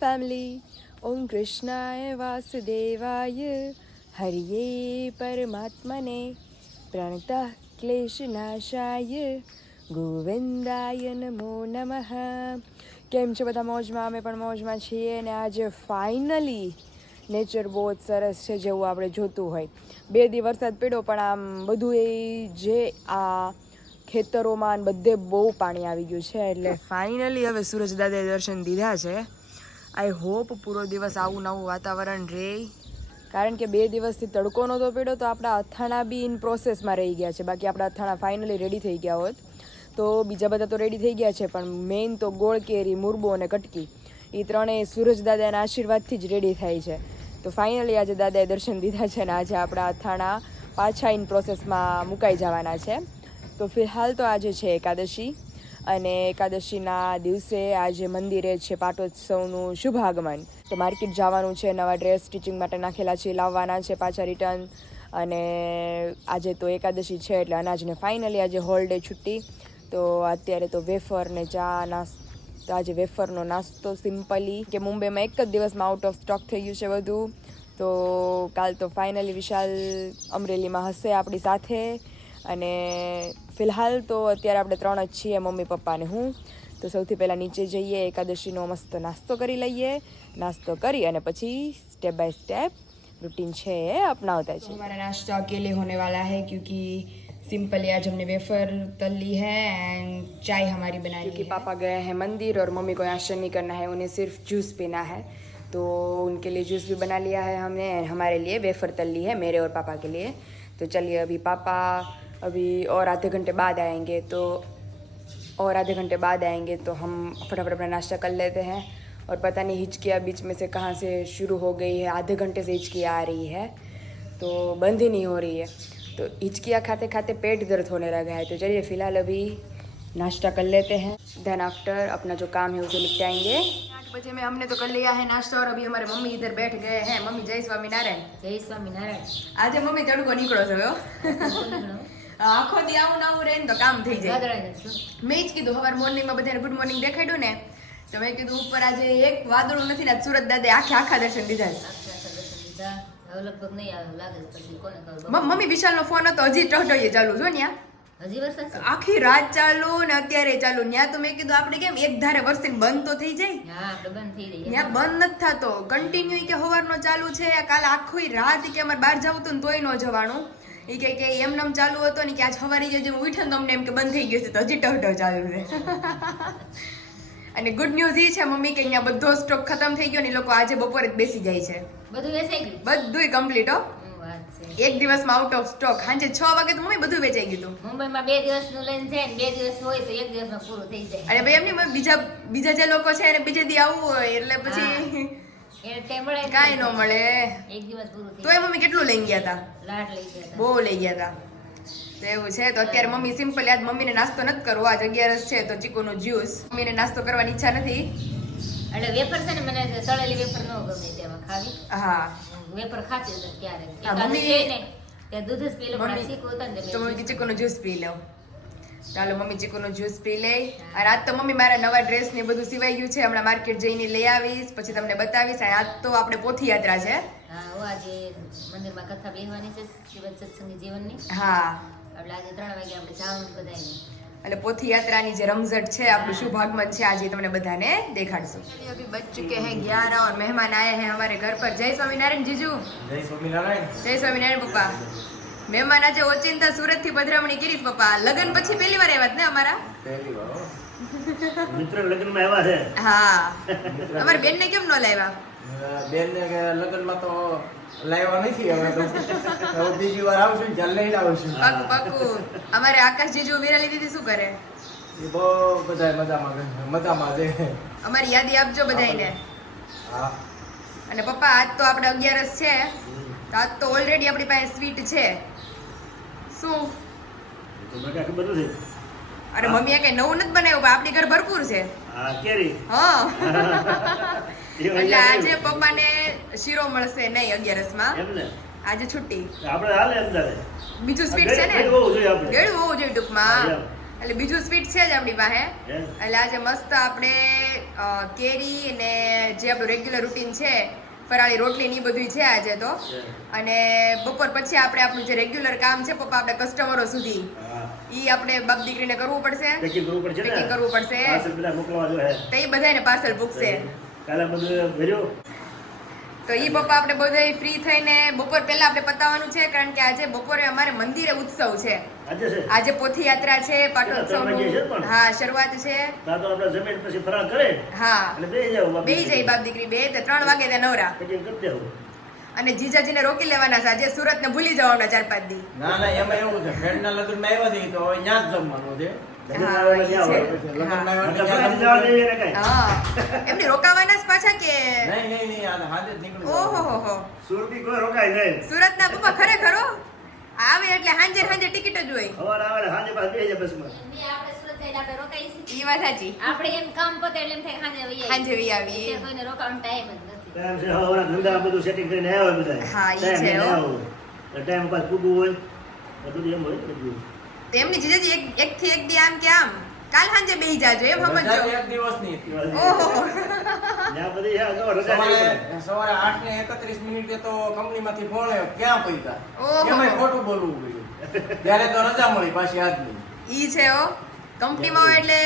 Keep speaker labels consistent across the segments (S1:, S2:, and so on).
S1: family. ઓમ કૃષ્ણાય વાસુદેવાય હરિયે પરમાત્મને પ્રણત ક્લેશનાશાય ગોવિંદાય નમો નમઃ કેમ છે બધા? મોજમાં અમે પણ મોજમાં છીએ અને આજે ફાઇનલી નેચર બહુ જ સરસ છે જેવું આપણે જોતું હોય. બે દી વરસાદ પડ્યો, પણ આમ બધું એ જે આ ખેતરોમાં બધે બહુ પાણી આવી ગયું છે. એટલે ફાઇનલી હવે સૂરજ દર્શન દીધા છે. આઈ હોપ પૂરો દિવસ આવું નવું વાતાવરણ રહે કારણ કે બે દિવસથી તડકો નહોતો પડ્યો તો આપણા અથાણા બી ઇન પ્રોસેસમાં રહી ગયા છે. બાકી આપણા અથાણા ફાઇનલી રેડી થઈ ગયા હોત. તો બીજા બધા તો રેડી થઈ ગયા છે, પણ મેઇન તો ગોળ કેરી, મુરબો અને કટકી. એ ત્રણેય સૂરજ દાદાના આશીર્વાદથી જ રેડી થાય છે. તો ફાઇનલી આજે દાદાએ દર્શન દીધા છે અને આજે આપણા અથાણા પાછા ઇન પ્રોસેસમાં મુકાઈ જવાના છે. તો ફિલહાલ તો આજે છે એકાદશી. અને એકાદશીના દિવસે આજે મંદિરે છે પાટોત્સવનું શુભ આગમન તો માર્કેટ જવાનું છે, નવા ડ્રેસ સ્ટિચિંગ માટે નાખેલા છે, લાવવાના છે પાછા રિટર્ન. અને આજે તો એકાદશી છે એટલે અનાજને ફાઇનલી આજે હોલડે છુટ્ટી. તો અત્યારે તો વેફર ને ચા નાસ્તો તો આજે વેફરનો નાસ્તો સિમ્પલી. કે મુંબઈમાં એક જ દિવસમાં આઉટ ઓફ સ્ટોક થઈ ગયું છે બધું. તો કાલ તો ફાઇનલી વિશાલ અમરેલીમાં હશે આપણી સાથે. અને ફિલહાલ તો અત્યારે આપણે ત્રણ જ છીએ મમ્મી પપ્પા અને હું તો સૌથી પહેલાં નીચે જઈએ એકાદશીનો મસ્ત નાસ્તો કરી લઈએ નાસ્તો કરી અને પછી સ્ટેપ બાય સ્ટેપ रूटीन છે એ अपनाता है हमारा नाश्ता अकेले होने वाला है क्योंकि सिंपली आज हमने वेफर तल ली है एंड चाय हमारी बनाई क्योंकि पापा गए हैं मंदिर और मम्मी को यहाँ नहीं करना है उन्हें सिर्फ जूस पीना है तो उनके लिए जूस भी बना लिया है हमने and हमारे लिए वेफर तल ली है मेरे और पापा के लिए तो चलिए अभी पापा अभी और आधे घंटे बाद आएँगे तो और आधे घंटे बाद आएँगे तो हम फटाफट अपना नाश्ता कर लेते हैं। और पता नहीं हिचकिया बीच में से कहाँ से शुरू हो गई है आधे घंटे से हिचकिया आ रही है तो बंद ही नहीं हो रही है। तो हिचकिया खाते खाते पेट दर्द होने लगा है तो चलिए फ़िलहाल अभी नाश्ता कर लेते हैं। देन आफ्टर अपना जो काम है उसे निपटाएँगे। आठ बजे में हमने तो कर लिया है नाश्ता और अभी हमारे मम्मी इधर बैठ गए हैं। मम्मी जय स्वामी नारायण
S2: जय स्वामी
S1: नारायण आज मम्मी तड़को निकलो सो આખો દી આવું ને આવું રહે ને તો કામ થઈ જાય. મેં જ કીધું સવાર મોર્નિંગમાં બધાને ગુડ મોર્નિંગ દેખાડ્યું ને. તો મેં કીધું ઉપર આજે એક વાદળું નથી ને સુરત દાદે આખે આખા દર્શન દીધા મમ્મી વિશાલ વિશાલનો ફોન હતો હજી ટહટોઈએ ચાલુ જો
S2: છે?
S1: આખી રાત ચાલુ ને અત્યારે ચાલુ. ન્યા તો મેં કીધું આપણે કેમ એક ધારે વરસીને બંધ તો થઈ જાય? ત્યાં બંધ નથી થતો. કન્ટિન્યુ કે સવારનો ચાલુ છે કાલે આખી રાત કે અમારે બહાર જવું હતું ને તોય ન જવાનું. એ કે કે એમનેમ ચાલુ હતો ને કે આજ સવારે જે હું ઉઠ્યો ને તો એમ કે બંધ થઈ ગયું છે તો હજી ટહટહ ચાલુ છે. અને ગુડ ન્યૂઝ એ છે મમ્મી કે અહીંયા બધો સ્ટોક ખતમ થઈ ગયો ને લોકો આજે બપોરે જ બેસી જાય છે.
S2: બધું વેચાઈ ગયું?
S1: બધુંય કમ્પ્લીટ હો. એક દિવસમાં આઉટ ઓફ સ્ટોક સાંજે છ વાગે તો મમ્મી બધું વેચાઈ ગયું
S2: મુંબઈમાં બે દિવસનું લઈને જાય બે દિવસ હોય તો એક દિવસમાં પૂરું થઈ જાય.
S1: અરે ભાઈ એમની બીજા બીજા જે લોકો છે એને બીજે દી આવવું હોય એટલે પછી કાંઈ ન મળે.
S2: એક દિવસ પૂરું
S1: તોય મમ્મી કેટલું લઈ ગયા હતા
S2: લાટ લઈ ગયા હતા.
S1: બહુ લઈ ગયા હતા તો એવું છે. તો અત્યારે મમ્મી સિમ્પલ આજ મમ્મીને નાસ્તો નથી કરવો. આજ અગિયારસ છે તો ચીકુનું જ્યુસ. મમ્મીને નાસ્તો કરવાની ઈચ્છા નથી.
S2: એટલે વેફર છે ને મને તળેલી વેફર ન ગમે તેમાં ખાવી.
S1: હા.
S2: વેફર ખાતી એકાદશી
S1: મમ્મી-
S2: ને દૂધ જ પી લો ચીકુ
S1: તો મમ્મી જ્યુસ પી લઉં ચાલો મમ્મી ચીકુનો જ્યુસ પી લે. અને આજ તો મમ્મી મારા નવા ડ્રેસ ને બધું સિવાઈ ગયું છે. હમણાં માર્કેટ જઈને લઈ આવીશ પછી તમને બતાવીશ. અને આજ તો આપણે પોથી યાત્રા છે
S2: આજે મંદિરમાં કથા બેહવાની છે જીવન સત્સંગી જીવનની.
S1: હા.
S2: એટલે આજે ત્રણ વાગે આપણે જવાનું બધાને
S1: એટલે પોથી યાત્રાની જે રમઝટ છે આપણું શું ભાગમન છે આજે તમને બધાને દેખાડશું. અભી બચ ચુકે હે 11 ઓર મહેમાન આયે હે હમારે ઘર પર. જય સ્વામિનારાયણ જીજુ.
S3: જય સ્વામિનારાયણ.
S1: જય સ્વામિનારાયણ પપ્પા. મહેમાન આજે ઓચિંતા સુરતથી પધરામણી કરી પપ્પા. લગન પછી પહેલી વાર આવ્યા ને અમારા?
S3: પહેલી વાર મિત્ર મિત્ર લગ્નમાં આવ્યા છે.
S1: હા. અમારી બેન ને કેમ ન લાવ્યા?
S3: બેન ને કે લગ્નમાં તો લાવ્યા નથી હવે તો. બીજી વાર આવશું જલ લઈ આવશું.
S1: પાકું પાકું. અમારે આકાશ જીજુ વિરાલી દીદી શું કરે?
S3: એ બહુ બધા મજામાં. મજામાં છે.
S1: અમારી યાદી આપજો બધાને
S3: હા.
S1: અને પપ્પા આજ તો આપણે અગિયારસ છે. તો આજ તો ઓલરેડી આપણી પાસે સ્વીટ છે. શું? અરે મમ્મીએ કઈ નવું નથી બનાવ્યું આપણી ઘર ભરપૂર છે. હા એટલે આજે? પપ્પાને શીરો મળશે નહીં અગિયારસમાં
S4: માં.
S1: આજે છુટ્ટી.
S4: આપણે હાલે અંદર
S1: બીજું સ્વીટ છે ને.
S4: ગળ્યું હોવું જોઈએ
S1: ટૂંકમાં. એટલે બીજું સ્વીટ છે જ આપણી પાસે. એટલે આજે મસ્ત આપણે કેરી ને જે આપણું રેગ્યુલર રૂટીન છે ફરાળી રોટલી ને બધું છે આજે તો અને બપોર પછી આપણે આપણું જે રેગ્યુલર કામ છે પપ્પા આપણે કસ્ટમરો સુધી ઈ આપણે બાપ દીકરીને કરવું પડશે
S4: પેકિંગ કરવું પડશે ને?
S1: કરવું પડશે.
S4: Parcel બધા મોકલવા જો હે.
S1: તો એ બધાને પાર્સલ પૂછશે
S4: કાલે બધું ભર્યું
S1: તો ઈ પપ્પા આપણે બધા ફ્રી થઈને બપોર પહેલા આપણે પતાવવાનું છે કારણ કે આજે બપોરે અમારે મંદિરે ઉત્સવ છે.
S4: આજે છે?
S1: પોથી યાત્રા છે
S4: પણ.
S1: હા શરૂઆત છે.
S4: તો
S1: હા. બે જાય બાપ દીકરી બે તો ત્રણ વાગે ત્યાં નવરા. અને જીજાજીને રોકી લેવાના છે આજે સુરત ને ભૂલી જવાના ચાર પાંચ દી.
S3: ના ના એમાં એવું છે ફ્રેન્ડના લગ્નમાં આવ્યા હતી તો હવે ત્યાં જ જમવાનું છે.
S4: આવે
S1: એમની રોકાવાના જ પાછા કે?
S3: નહીં નહીં નહીં આ હાથે જ નીકળી
S1: ઓહો
S4: સુરતી
S1: ના પપ્પા ખરેખર આવે એટલે હાંજે હાંજે ટિકિટ જ હોય.
S4: સવારે આવે ને સાંજે પાછા જાય બસમાં
S2: આપણે સુરત જઈને આપણે રોકાઈએ છીએ.
S1: વાત સાચી.
S2: આપણે એમ કામ પતે એટલે એમ થાય આવીએ.
S1: સાંજે વહી આવીએ.
S2: અત્યારે કોઈને રોકાવાનો ટાઈમ જ નથી.
S4: ટાઈમ છે હવારના ધંધા બધું સેટિંગ કરીને આવ્યા હોય બધા
S1: હા, ઈ છે,
S4: ટાઈમ પાસ પૂગવું હોય બધું એમ હોય બધું.
S1: તો એમની જીજાજી એક એક થી એક દી આમ કે આમ. કાલ સાંજે બેહી જાજો એમ
S3: રજા
S1: સમજો
S3: એક દિવસની.
S1: ઓહો.
S4: ન્યા બધી હે જો રજા
S3: સવારે સવારે આઠ ને એકત્રીસ મિનિટે તો કંપનીમાંથી ફોન આવ્યો ક્યાં પૈસા?
S1: ઓહો.
S3: ખોટું બોલવું પડ્યું. ત્યારે તો રજા મળી પાછી આજની.
S1: ઈ છે ઓ કંપનીમાં હોય એટલે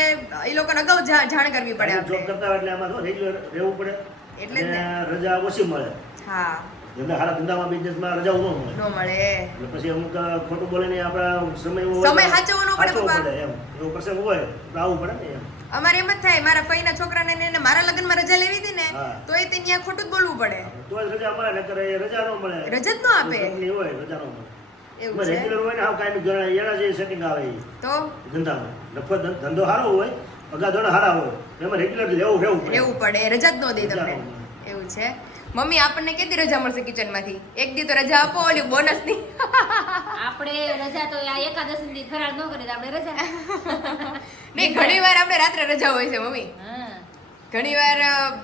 S1: એ લોકોને અગાઉ જા- જાણ કરવી પડે
S4: જોબ કરતા એટલે આમાં તો રેગ્યુલર રહેવું પડે.
S1: એટલે
S4: રજા ઓછી મળે.
S1: હા.
S4: ધંધા હારા ધંધામાં બિઝનેસમાં રજાઓ ન મળે.
S1: નો મળે.
S4: એટલે પછી અમુક ખોટું બોલે ને આપણા સમય
S1: સમય
S4: હોય તો
S1: સાચવવો ન પડે
S4: બાપા. એમ. એવો પ્રસંગ હોય તો આવું પડે ને એમ.
S1: અમારે એમ જ થાય મારા ફઈના છોકરાને ને એને મારા લગ્નમાં રજા લેવી હતી ને તો એ ત્યાં ખોટું જ બોલવું પડે.
S4: તો રજા મળે નકર એ રજા ન મળે.
S1: રજા જ ન આપે.
S4: કંપની હોય રજા ન મળે.
S1: એવું છે?
S4: રેગ્યુલર હોય ને આવ કાંઈ ગણા એના જે સેટિંગ આવે એ
S1: તો?
S4: ધંધામાં. નફો ધંધો સારો હોય પગાર ધોરણ સારા હોય એમાં રેગ્યુલર લેવું રહેવું પડે.
S1: રહેવું પડે રજા જ ન દે તમને. એવું છે? મમ્મી આપણને કેટલી રજા મળશે કિચનમાંથી? એક દી તો રજા આપો ઓલી બોનસની.
S2: આપણે રજા તો આ એકાદશી દી ફરાળ ન કરી આપણે રજા.
S1: નહીં ઘણી વાર આપણે રાત્રે રજા હોય છે મમ્મી. ઘણી વાર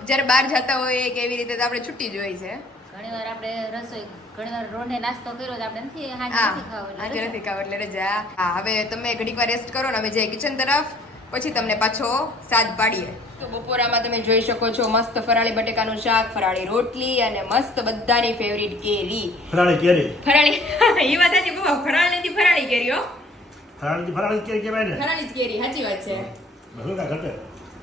S1: જ્યારે બહાર જતા હોઈએ કે એવી રીતે તો આપણે છુટ્ટી જ હોય છે.
S2: ઘણી વાર આપણે રસોઈ ઘણી વાર રોંઢે નાસ્તો કર્યો તો આપણે નથી હાંજે
S1: હા
S2: નથી ખાવું એટલે રજા.
S1: નથી ખાવ એટલે રજા. હા હવે તમે ઘડીક વાર રેસ્ટ કરો ને અમે જઈએ કિચન તરફ. પછી તમને પાછો સાદ પાડીએ. તો બપોરામાં તમે જોઈ શકો છો મસ્ત ફરાળી બટેકાનું શાક ફરાળી રોટલી અને મસ્ત બધાની ફેવરિટ કેરી.
S4: ફરાળી કેરી?
S1: ફરાળી એ વાત હતી બાબા ફરાળી નથી ફરાળી કેરી હો.
S4: ફરાળી ફરાળી કેરી કહેવાય ને?
S1: ફરાળી કેરી સાચી વાત છે.
S4: ઘટે.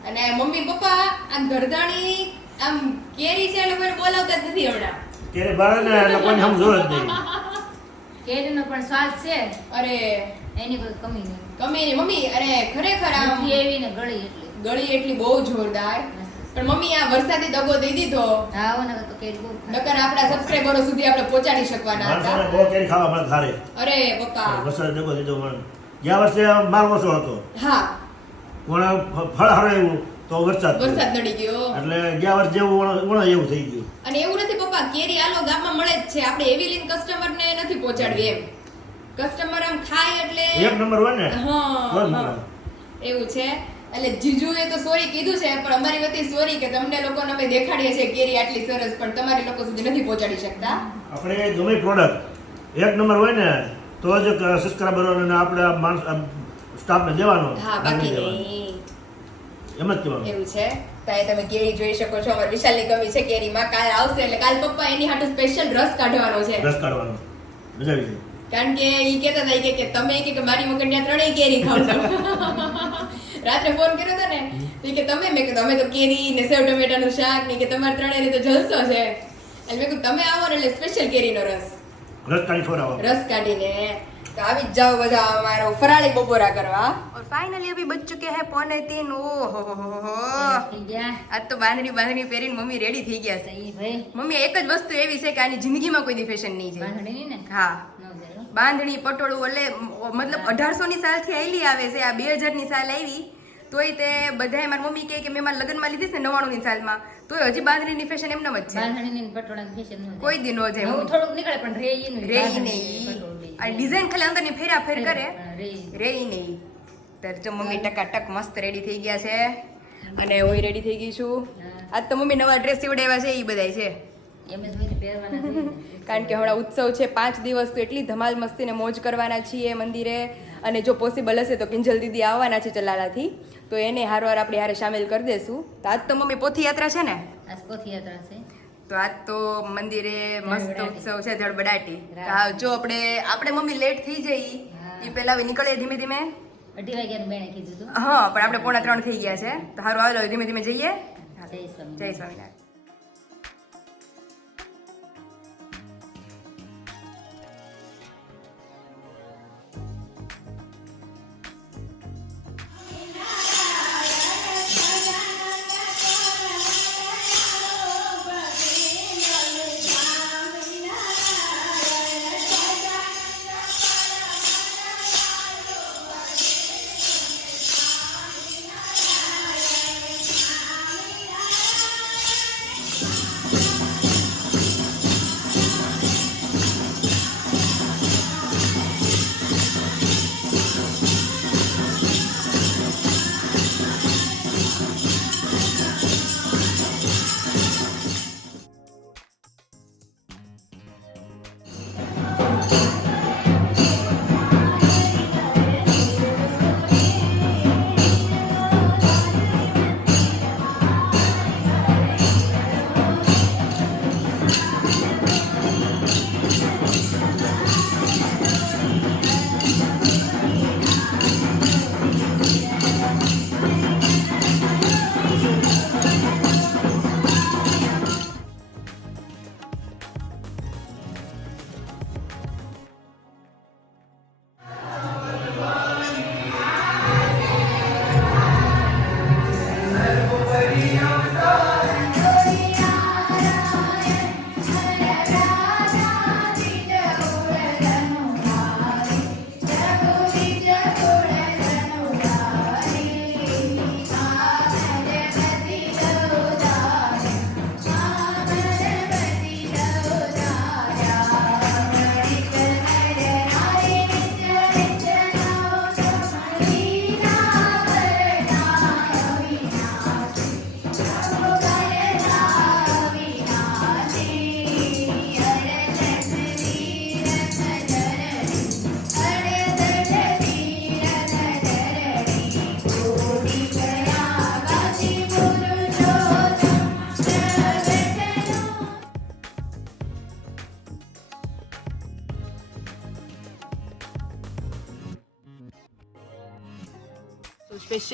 S1: અને મમ્મી પપ્પા આ ગરદાણી આમ કેરી છે લોકો બોલાવતા જ નથી હમણાં.
S4: કેરી બાળે ને એટલે કોઈને સમજો જ નહીં.
S2: કેરીનો પણ સ્વાદ છે.
S1: અરે.
S2: એની કોઈ કમી નહીં.
S1: ગમે મમ્મી અને ખરેખર આમ
S2: એવી ને ગળી એટલી.
S1: ગળી એટલી બહુ જોરદાર. પણ મમ્મી આ વરસાદી દગો દઈ દીધો.
S2: હા ને તો કેરી બહુ
S1: નકર આપણા સબસ્ક્રાઇબરો સુધી આપણે પહોંચાડી શકવાના હતા.
S4: બહુ કેરી ખાવા મળે સારી
S1: અરે પપ્પા.
S4: વરસાદ દગો દીધો મને. ગયા વર્ષે માલ ઓછો હતો.
S1: હા.
S4: પણ ફળ હારો એવું તો વરસાદ
S1: વરસાદ નડી ગયો.
S4: એટલે ગયા વર્ષ જેવું ઉણ એવું થઈ ગયું.
S1: અને એવું નથી પપ્પા કેરી આલો ગામમાં મળે જ છે. આપણે એવી લીન કસ્ટમર ને નથી પહોંચાડવી એમ. કસ્ટમર આમ ખાય એટલે
S4: એક નંબર હોય ને?
S1: હા. એવું છે. એટલે જીજુએ તો સોરી કીધું છે પણ અમારી વતી સોરી કે તમને લોકોને અમે દેખાડીએ છીએ કેરી આટલી સરસ પણ તમારી લોકો સુધી નથી પહોંચાડી શકતા.
S4: આપણે ગમે પ્રોડક્ટ એક નંબર હોય ને તો જ સબસ્ક્રાઈબરો અને આપણે માણસ સ્ટાફને દેવાનો.
S1: હા બાકી
S4: એમ જ કહેવાનું.
S1: એવું છે. તાય તમે કેરી જોઈ શકો છો. અમારી વિશાલની કમી છે કેરીમાં. કાલ આવશે એટલે કાલ પપ્પા એની હાટુ સ્પેશિયલ રસ કાઢવાનો છે.
S4: રસ કાઢવાનો. મજા આવી જાય.
S1: કારણ કે ઈ કહેતા હતા ઈ કે કે તમે કે કે મારી મગન ત્યાં ત્રણેય કેરી ખાવ છો રાત્રે ફોન કર્યો હતો ને તો ઈ કે તમે મેં કીધું અમે તો કેરી ને સેવ ટમેટાનું શાક ને કે તમારે ત્રણેયની તો જલસો છે એટલે મેં કીધું તમે આવો ને એટલે સ્પેશિયલ કેરીનો રસ
S4: રસ કાઢી છોડાવો
S1: રસ કાઢીને તો આવી જ જાઓ બધા અમારો ફરાળી બપોરા કરવા और फाइनली अभी बज चुके हैं पौने तीन ओ हो हो हो हो
S2: થઈ ગયા
S1: આજ તો બાંધણી બાંધણી પહેરીને મમ્મી રેડી થઈ ગયા છે
S2: સહી ભાઈ
S1: મમ્મી એક જ વસ્તુ એવી છે કે આની જિંદગીમાં કોઈ દી ફેશન નહીં છે
S2: બાંધણી ને
S1: હા
S2: ન જાય હો.
S1: બાંધણી પટોળું એટલે મતલબ અઢારસો ની સાલથી આવેલી આવે છે આ બે હજારની સાલ આવી તોય તે બધાય મારી મમ્મી કહે કે મેં મારા લગ્નમાં લીધી છે નવાણું ની સાલમાં. તોય હજી બાંધણીની ફેશન એમનેમ જ છે.
S2: ફેશન
S1: કોઈ દી નો જાય
S2: થોડુંક નીકળે પણ રે નહીં.
S1: નહીં. આ ડિઝાઇન ખાલી અંદરની ફેરા ફેર કરે.
S2: પણ રે ઈ.
S1: રે ઈ નહીં. તર જો મમ્મી ટકા ટક મસ્ત રેડી થઈ ગયા છે. અને હું રેડી થઈ ગઈ છું. આજ તો મમ્મી નવા ડ્રેસ સીવડાવ્યા છે એ બધાય છે. કારણ કે હમણાં ઉત્સવ છે પાંચ દિવસ તો એટલી ધમાલ મસ્તી ને મોજ કરવાના છીએ મંદિરે. અને જો પોસિબલ હશે તો કિંજલ દીદી આવવાના છે ચલાલાથી. તો એને હારવાર આપણે હારે સામેલ કરી દેશું. તો આજ તો મમ્મી પોથી યાત્રા છે ને?
S2: આજ પોથી યાત્રા છે.
S1: તો આજ તો મંદિરે મસ્ત ઉત્સવ છે ધડબડાટી જો આપણે આપણે મમ્મી લેટ થઈ જઈ. એ પહેલા હવે નીકળીએ ધીમે ધીમે.
S2: અઢી વાગ્યાનું બેણે કીધું
S1: હા પણ આપણે પોણા ત્રણ થઈ ગયા છે. તો સારું આવેલો ધીમે ધીમે જઈએ.
S2: જય
S1: સ્વામિનારાયણ.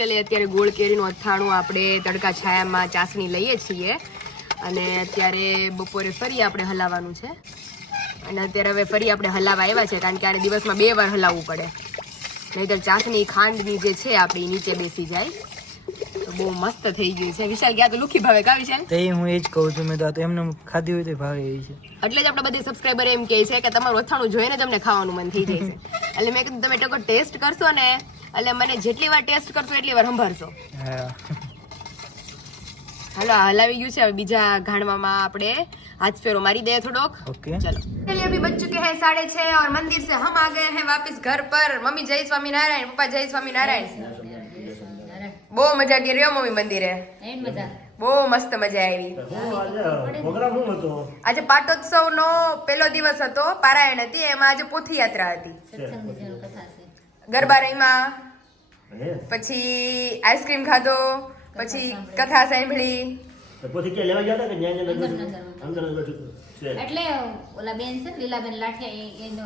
S1: સ્પેશિયલી અત્યારે ગોળ કેરીનું અથાણું આપણે તડકા છાયામાં ચાસણી લઈએ છીએ. અને અત્યારે બપોરે ફરી આપણે હલાવવાનું છે. અને અત્યારે હવે ફરી આપણે હલાવવા આવ્યા છે કારણ કે આને દિવસમાં બે વાર હલાવવું પડે. નહીતર ચાસણી ખાંડની જે છે આપણી નીચે બેસી જાય. તો બહુ મસ્ત થઈ ગયું છે. વિશાલ ગયા તો લુખી ભાવે કા વિશાલ?
S5: તે હું એ જ કહું છું મેં તો એમને ખાધી હોય તો ભાવે એવી છે.
S1: એટલે જ આપણે બધી સબસ્ક્રાઈબર એમ કહે છે કે તમારું અથાણું જોઈને તમને ખાવાનું મન થઈ જાય છે. એટલે મેં કીધું તમે ટકો ટેસ્ટ કરશો ને. એટલે મને જેટલી વાર ટેસ્ટ કરશો એટલી વાર સંભાળશો
S5: હા
S1: હાલો આ હલાવી ગયું છે હવે બીજા ઘાણવામાં આપણે હાથ ફેરો મારી દે થોડોક
S5: ઓકે
S1: चलो चलिए अभी बज चुके हैं साढ़े छह और मंदिर से हम आ गए हैं वापस घर पर मम्मी जय स्वामी नारायण पप्पा जय स्वामी नारायण બહુ મજા કરી રહ્યો મમ્મી મંદિરે
S2: એન મજા
S1: બહુ મસ્ત મજા આવી
S4: હું આજે પ્રોગ્રામ શું હતો
S1: આજે પાટોત્સવ નો પહેલો દિવસ હતો પારાયણ હતી એમાં આજે પોથી યાત્રા હતી ગરબા રહીમાં પછી આઈસ્ક્રીમ ખાધો પછી કથા સાંભળી.
S4: તો પછી ક્યાં લેવા ગયા હતા કે ન્યા ન્યા
S2: અંદર, અંદર. એટલે ઓલા બેન છે લીલાબેન લાઠિયા એ- એનો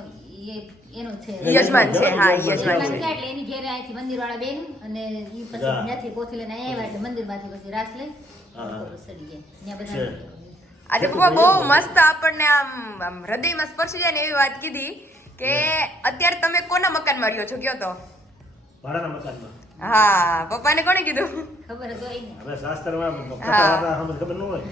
S2: એનું છે.
S1: યજમાન છે હા યજમાન છે.
S2: એટલે એની ઘેરે અહીંથી મંદિરવાળા બેન અને ઈ પછી ત્યાંથી પોથી લઈને આવ્યા એટલે પછી રાસ લઈ સડી ગયા. ત્યાં બધા
S1: આજે પપ્પા બહુ મસ્ત આપણને આમ આમ હૃદયમાં સ્પર્શી જાય ને એવી વાત કીધી. કે અત્યારે તમે કોના મકાનમાં રહ્યો છો? કયો તો?
S4: ભાડાના મકાનમાં.
S1: હા પપ્પાને કોણે કીધું?
S2: ખબર જ હોય
S4: હવે શાસ્ત્રમાં ખબર ન હોય.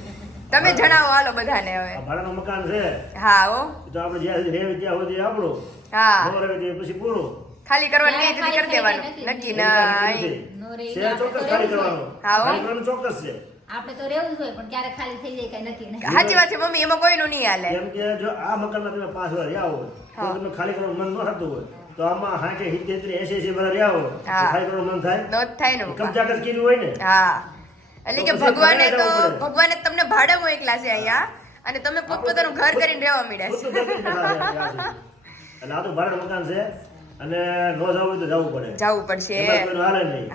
S1: તમે જણાવો હાલો બધાને હવે.
S4: આ ભાડાનું મકાન છે.
S1: હા ઓ
S4: તો આપણે જ્યાં સુધી રહેવી ત્યાં સુધી આપણું
S1: હા.
S4: ન રહેવી ત્યાં પછી પૂરું.
S1: ખાલી કરવાનું નહીં કરી દેવાનું? નક્કી ના
S2: નો રે
S4: ચોક્કસ ખાલી કરવાનું.
S1: હા, હો.
S4: ચોક્કસ છે.
S2: આપણે તો રહેવું જ હોય પણ ક્યારે ખાલી થઈ જાય કઈ નક્કી નહીં.
S1: સાચી વાત છે મમ્મી એમાં કોઈનું નહીં હાલે.
S4: કેમ કે જો આ મકાનમાં તમે પાંચ વાર રહ્યા હોય તો. તમે ખાલી કરવાનું મન ન થતું હોય તો આમાં હાંકે હિતેત્રી એસી એસી બધા રહ્યા હોય ખાલી કરવાનું મન થાય?
S1: ન થાય ને
S4: કબજા કર કીધું હોય ને?
S1: હા. એટલે કે ભગવાને તો ભગવાને તમને ભાડે મોકલા છે અહીંયા અને તમે પોતપોતાનું ઘર કરીને રહેવા
S4: મળ્યા ઘર કરીને બેઠા છે. એટલે આ તો ભાડે મકાન છે. અને નો જવું હોય તો જવું પડે.
S1: જવું પડશે.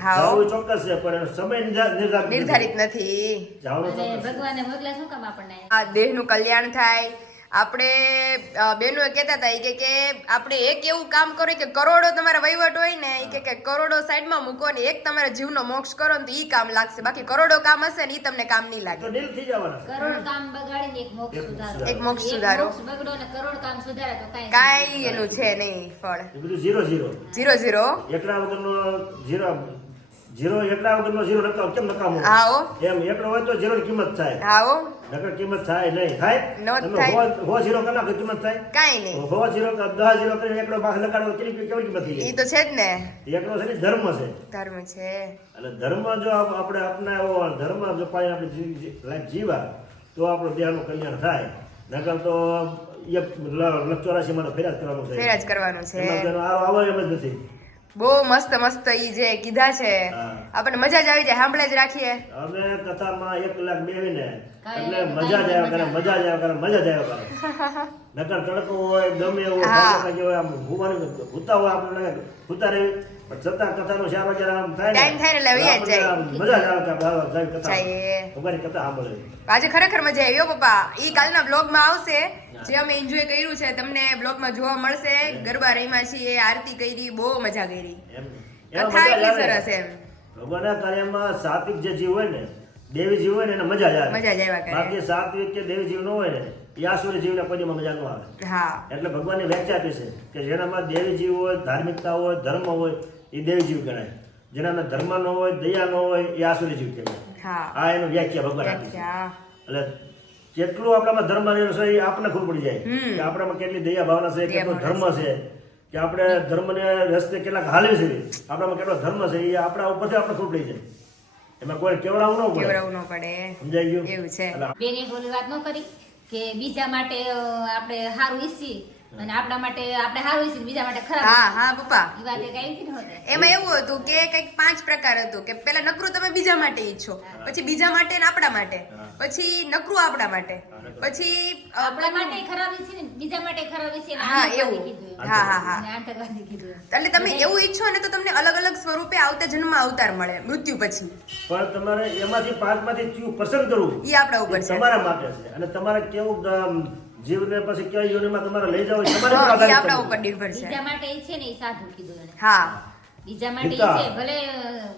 S1: હા.
S4: જવું ચોક્કસ છે પણ સમય નિર્ધારિત નથી.
S2: ભગવાને મોકલ્યા શું કામ આપણને?
S1: આ દેહનું કલ્યાણ થાય. આપણે બેનો કહેતા હતા એ કે આપણે એક એવું કામ કરો કે કરોડો તમારા વહીવટ હોય ને એ કે કરોડો સાઈડમાં મૂકો ને એક તમારા જીવનો મોક્ષ કરો ને તો એ કામ લાગશે. બાકી કરોડો કામ હશે ને એ તમને કામ નહીં લાગે.
S2: કરોડ કામ બગાડીને એક મોક્ષ સુધારો.
S1: એક મોક્ષ સુધારો.
S2: બગડો ને કરોડ કામ સુધારે તો કાઈ
S1: કાઈ એનું છે નહીં ફળ.
S4: એ બધું
S1: 00 00
S4: એકડા વગરનો 0 જીરો એટલા વગરનો જીરો નકામો કેમ નકામો
S1: આવો.
S4: એમ એટલો હોય તો જીરો ની કિંમત થાય.
S1: આવો.
S4: નકર કિંમત થાય નહીં. થાય. હો જીરો કના કિંમત થાય?
S1: કાઈ નહીં.
S4: હો જીરો કે દસ જીરો કરીને એકડો ભાગ લગાડો કેટલી કેવી કિંમત થઈ
S1: એ તો છે જ ને.
S4: એકડો છે ધર્મ છે.
S1: ધર્મ છે.
S4: એટલે ધર્મ જો આપણે અપનાવ્યો ધર્મ જો પાણી આપણે લાઈફ જીવા તો આપણો દેહનું કલ્યાણ થાય. નકર તો એક ચોરાશીમાં ફેરાજ કરવાનું છે.
S1: ફેરાજ કરવાનું છે.
S4: આવો એમ જ નથી.
S1: બહુ મસ્ત મસ્ત ઈ જે કીધા છે. આપણને મજા જ આવી જાય સાંભળે જ રાખીએ.
S4: અમે કથામાં એક કલાક બેહીને
S2: કાંઈ
S4: એટલે મજા જ આવ્યા કરે મજા જ આવ્યા કરે મજા જ આવ્યા કરે. નકર તડકો હોય ગમે એવું. હોય આમ ભૂવાની ભૂતા હોય આપણે ભૂતા પણ છતાં કથાનો ચાર વાગે આમ થાય ને
S1: થાય એટલે
S4: આવી
S1: જાય.
S4: મજા આવે કે આપણે જાય કથા. ભગવાનની કથા સાંભળે.
S1: આજે ખરેખર મજા આવી હો પપ્પા. ઈ કાલના બ્લોગમાં આવશે. જે અમે એન્જોય કર્યું છે તમને બ્લોગમાં જોવા મળશે. ગરબા રહીમાં છીએ આરતી કરી બહુ મજા કરી. કથા એટલી સરસ એમ.
S4: ભગવાનના કાર્યમાં સાત્વિક જે જીવ હોય ને દેવી જીવ હોય ને એને મજા જ આવે.
S1: મજા જ આવ્યા કરે.
S4: બાકી સાત્વિક કે દેવી જીવ ન હોય ને યાસુરી જીવને કોઈમાં મજા ન આવે.
S1: હા.
S4: એટલે ભગવાનની વ્યાખ્યા આપી છે કે જેનામાં દેવી જીવ હોય ધાર્મિકતા હોય ધર્મ હોય એ દેવી જીવ ગણાય. જેનામાં ધર્મ ન હોય દયા ન હોય એ આસુરી જીવ કહેવાય આ એનું વ્યાખ્યા ભગવાન આપી છે. એટલે કેટલું આપણામાં ધર્મ રહેલો છે એ આપણને ખબર પડી જાય. કે આપણામાં કેટલી દયા ભાવના છે કેટલો ધર્મ છે. કે આપણે ધર્મને રસ્તે કેટલાક હાલે છે. આપણામાં કેટલો ધર્મ છે એ આપણા ઉપરથી આપણે ખબર પડી જાય. એમાં કોઈ કેવડાવું ન પડે.
S1: કેવડાવું ન પડે.
S4: સમજાઈ ગયું?
S1: એવું છે.
S2: બેને એક વાત ન કરી કે બીજા માટે આપણે સારું ઈચ્છીએ. અને આપણા માટે આપણે સારું ઈચ્છીએ બીજા માટે ખરાબ
S1: હા હા પપ્પા.
S2: વાત.
S1: એમાં એવું હતું કે કંઈક પાંચ પ્રકાર હતું કે પેલા નકરું તમે બીજા માટે ઈચ્છો પછી બીજા માટે ને આપણા માટે પછી નકરું આપણા માટે પછી
S2: આપણા માટે ખરાબ છે ને બીજા માટે ખરાબ છે
S1: હા એવું. હા હા હા. એટલે તમે એવું ઈચ્છો ને તો તમને અલગ અલગ સ્વરૂપે આવતા જન્મ અવતાર મળે મૃત્યુ પછી.
S4: પણ તમારે એમાંથી પાંચમાંથી કયું પસંદ કરવું
S1: એ આપણા ઉપર છે.
S4: તમારા માટે છે. અને તમારે કેવું જીવને પછી કઈ યોનિમાં તમારે લઈ જાવ તમારે
S1: આપણા
S4: છે.
S1: ઉપર નિર્ભર છે.
S2: બીજા માટે ઈચ્છે ને એ સાધુ કીધું એને.
S1: હા.
S2: બીજા માટે
S4: એ
S2: છે ભલે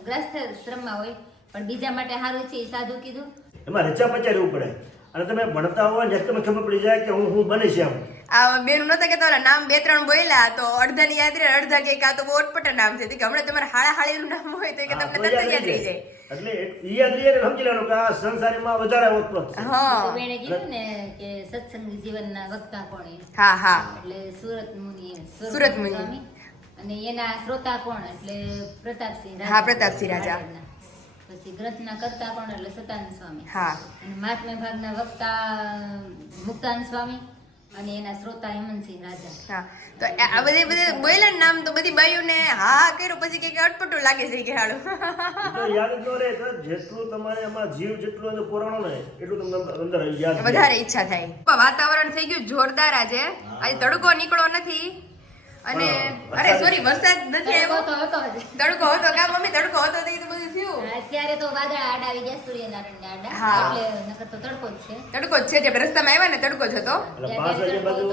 S2: ગ્રસ્ત શ્રમમાં હોય પણ બીજા માટે સારું છે એ સાધુ કીધું.
S4: એમાં રચા પચા રહેવું પડે. અને તમે ભણતા હોય ને તમે ખબર પડી જાય કે હું હું બનીશ એમ.
S1: આ બેન નતા કેતા ઓલા નામ બે ત્રણ બોલ્યા તો અડધા ની યાદ રહે અડધા કે આ તો બહુ અટપટા નામ છે. કે હમણાં તમારે હાળા હાળીનું નામ હોય તો કે તમને તરત
S4: યાદ રહી જાય.
S1: જાય
S4: એટલે એ યાદ રહીએ સમજી લેવાનું કે આ સંસારીમાં વધારે ઓતપ્રોત છે.
S1: હા.
S2: બેને કીધું ને કે સત્સંગી જીવનના વક્તા કોણ
S1: હા હા.
S2: એટલે સુરત મુનિ
S1: સુરત મુનિ.
S2: સ્વામી. અને એના શ્રોતા કોણ? એટલે પ્રતાપસિંહ
S1: હા, પ્રતાપસિંહ રાજા.
S2: પછી ગ્રંથના કરતા કોણ? એટલે સતાનંદ સ્વામી.
S1: હા.
S2: અને મહાત્મ્ય ભાગના વક્તા મુક્તાન સ્વામી. અને એના શ્રોતા હેમંતસિંહ રાજા.
S1: હા. તો આ બધી બધી બધે નામ તો બધી બાયુને હા હા કર્યું પછી કે અટપટું લાગે છે કે
S4: એ તો યાદ જો રે તો જેટલું તમારે એમાં જીવ જેટલું અંદર પુરાણો ને એટલું તમને અંદર યાદ
S1: વધારે ઈચ્છા થાય. વાતાવરણ થઈ ગયું જોરદાર આજે. આજે તડકો નીકળો નથી. અને અરે સોરી વરસાદ નથી
S2: તડકો
S1: આવ્યો.
S2: તો હતો
S1: તડકો હતો કા મમ્મી તડકો હતો તો બધું થયું.
S2: અત્યારે તો વાદળ આડ આવી ગયા સૂર્યનારાયણ આડા.
S1: હા.
S2: એટલે નકર તો તડકો જ છે.
S1: તડકો જ છે જે રસ્તામાં આવ્યા ને તડકો જ હતો.
S4: પાંચ વાગ્યા બાજુ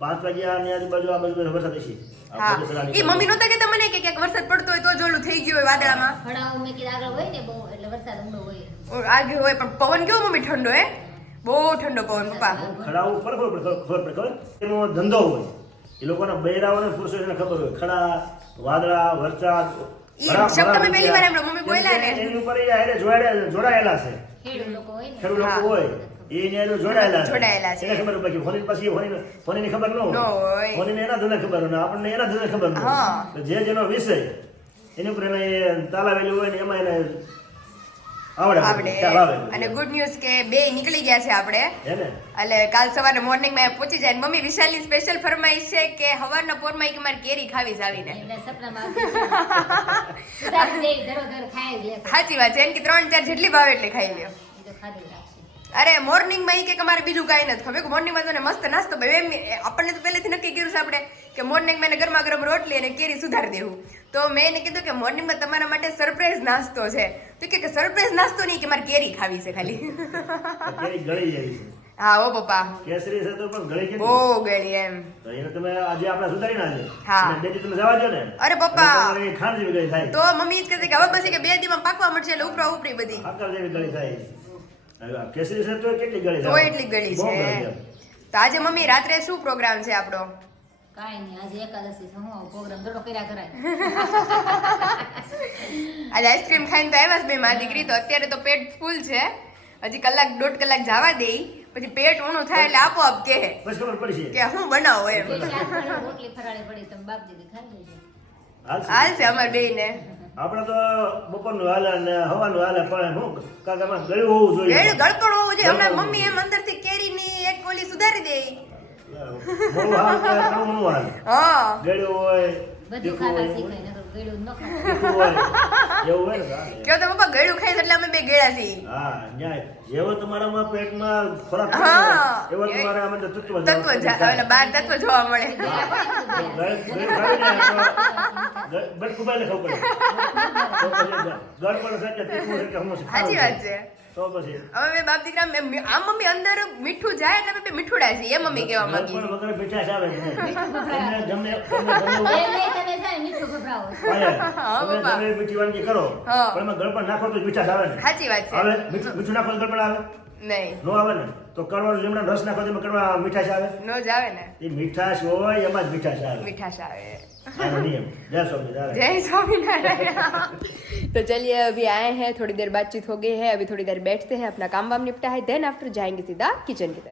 S4: પાંચ વાગ્યા ની આજુબાજુ આ બાજુ વરસાદ હશે.
S1: હા. એ મમ્મી નહોતા કે તમને કે ક્યાંક વરસાદ પડતો હોય તો જ થઈ ગયું હોય વાદળામાં?
S2: ફળાઓ મેં કીધું આગળ હોય ને બહુ એટલે વરસાદ ઊંડો હોય.
S1: ઓ, હોય પણ પવન કેવો મમ્મી ઠંડો હે? બહુ ઠંડો પવન પપ્પા.
S4: ખડા ઉપર ખબર પડે ખબર પડે ખબર? એનો ધંધો હોય. એ લોકોના બૈરાઓને પુરુષો એને ખબર હોય. ખડા વાદળા વરસાદ એની ઉપર જોડાયેલા છે
S2: ખેડૂત લોકો હોય
S4: એની જોડાયેલા
S1: જોડાયેલા છે.
S4: એને ખબર બાકી ફોની ફોનીની ખબર ન
S1: ન
S4: હોય.
S1: ફોની
S4: ફોનીને એના ધંધા ખબર હોય આપણને એના ધંધા ખબર ન હોય. જે જેનો વિષય એની ઉપર એને તાલાવેલું હોય ને એમાં એને આવડે.
S1: અને ગુડ ન્યૂઝ કે બે નીકળી ગયા છે આપણે
S4: હે
S1: એટલે કાલ સવારે મોર્નિંગમાં પહોંચી જાય મમ્મી મમ્મી વિશાલની સ્પેશિયલ ફરમાઈશ છે કે હવારના પોરમાં ઈ કે મારે કેરી ખાવી જ આવીને
S2: એમના સપનામાં આવતી છે. સુધારી દે, ધરોધર ખાય જ લે.
S1: સાચી વાત છે એમ કે ત્રણ ચાર જેટલી ભાવે એટલે ખાઈ લ્યો. અરે મોર્નિંગમાં કે અમારે બીજું કાંઈ નથી ખબર મોર્નિંગમાં તો મસ્ત નાસ્તો ભાઈ એમ આપણને તો પહેલેથી નક્કી કર્યું છે આપણે કે મોર્નિંગ મેં ગરમા ગરમ રોટલી અને કેરી સુધારી દેવું તો મેં એને કીધું કે મોર્નિંગમાં તમારા માટે સરપ્રાઈઝ નાસ્તો છે તો કે સરપ્રાઈઝ નાસ્તો નહીં કે મારે કેરી ખાવી છે ખાલી.
S4: કેરી ગળી જાય છે.
S1: હા ઓ પપ્પા.
S4: કેસરી છે તો પણ ગળી
S1: બહુ ગળી એમ.
S4: તો એને તમે આજે આપણે સુધારી ના છે
S1: હા.
S4: બે દી તમે જવા દો ને.
S1: અરે પપ્પા.
S4: ખાંડ જેવી ગળી થાય.
S1: તો મમ્મી જ છે કે હવે પછી કે બે દીમાં પાકવા મળશે એટલે ઉપરા ઉપરી બધી.
S4: આકર જેવી ગળી થાય. કેસરી છે તો કેટલી ગળી
S1: તો એટલી ગળી છે. તો આજે મમ્મી રાત્રે શું પ્રોગ્રામ છે આપણો?
S2: કાઈ નહીં આજે એકાદશી છે. હું પ્રોગ્રામ થોડો કર્યા કરાય.
S1: આજે આઈસ્ક્રીમ ખાઈને તો આવ્યા જ બે મારી દીકરી તો અત્યારે તો પેટ ફૂલ છે. હજી કલાક દોઢ કલાક જવા દે પછી પેટ ઊણું થાય એટલે આપોઆપ કહે.
S4: બસ ખબર પડશે
S1: કે હું બનાવો એમ.
S4: હાલ
S1: છે. અમાર બે ને
S4: આપણે તો બપોરનું હાલે ને હવાનું હાલે પણ હું કાકામાં ગળ્યું હોવું જોઈએ.
S1: ગળપણ હોવું જોઈએ. હમણાં મમ્મી એમ અંદરથી કેરીની એક ઓલી સુધારી દે.
S4: કે
S1: હા.
S4: ગળ્યું હોય
S2: બધું ખાતા શીખાય ગળ્યું ન.
S1: કયો તો પપ્પા ખાઈ એટલે અમે બે ગળ્યા છીએ.
S4: હા ન્યાય. જેવો તમારામાં પેટમાં ખોરાક
S1: હા.
S4: એવો તમારા આમાં તત્વ
S1: તત્વ એટલે બાર તત્વ જોવા મળે.
S4: બટકુબાઈને ખબર પડે. ગળ પણ છે તીખું છે કે હમું
S1: સાચી વાત છે.
S4: તો પછી?
S1: હવે મેં બાપ દીકરા મેં- મમ્મી અંદર મીઠું જાય એટલે બે મીઠુડા છીએ એ મમ્મી કહેવા માંગી.
S4: પણ વગર મીઠાશ આવે તમને ગમે તમને ગમે એવું
S2: એ લઈ તમે જાય મીઠું ભભરાવો
S1: હા, બાપા.
S4: ગમે મીઠી વાનગી કરો
S1: હા.
S4: પણ એમાં ગળ પણ નાખો તો આવે ને.
S1: સાચી વાત છે.
S4: આવે? મીઠું મીઠું નાખો તો પણ આવે?
S1: નહીં.
S4: નો આવે ને? તો કરવાનો લીમડાનો રસ નાખો તો એમાં કરવા મીઠાશ આવે
S1: નો જ આવે ને
S4: એ મીઠાશ હોય એમાં જ મીઠાશ આવે
S1: મીઠાશ આવે
S4: આનો નિયમ જય સ્વામિનારાયણ
S1: जय स्वामीनारायण तो चलिए अभी आए हैं थोड़ी देर बातचीत हो गई है अभी थोड़ी देर बैठते हैं अपना काम वाम निपटा है देन आफ्टर जाएंगे सीधा किचन की तरफ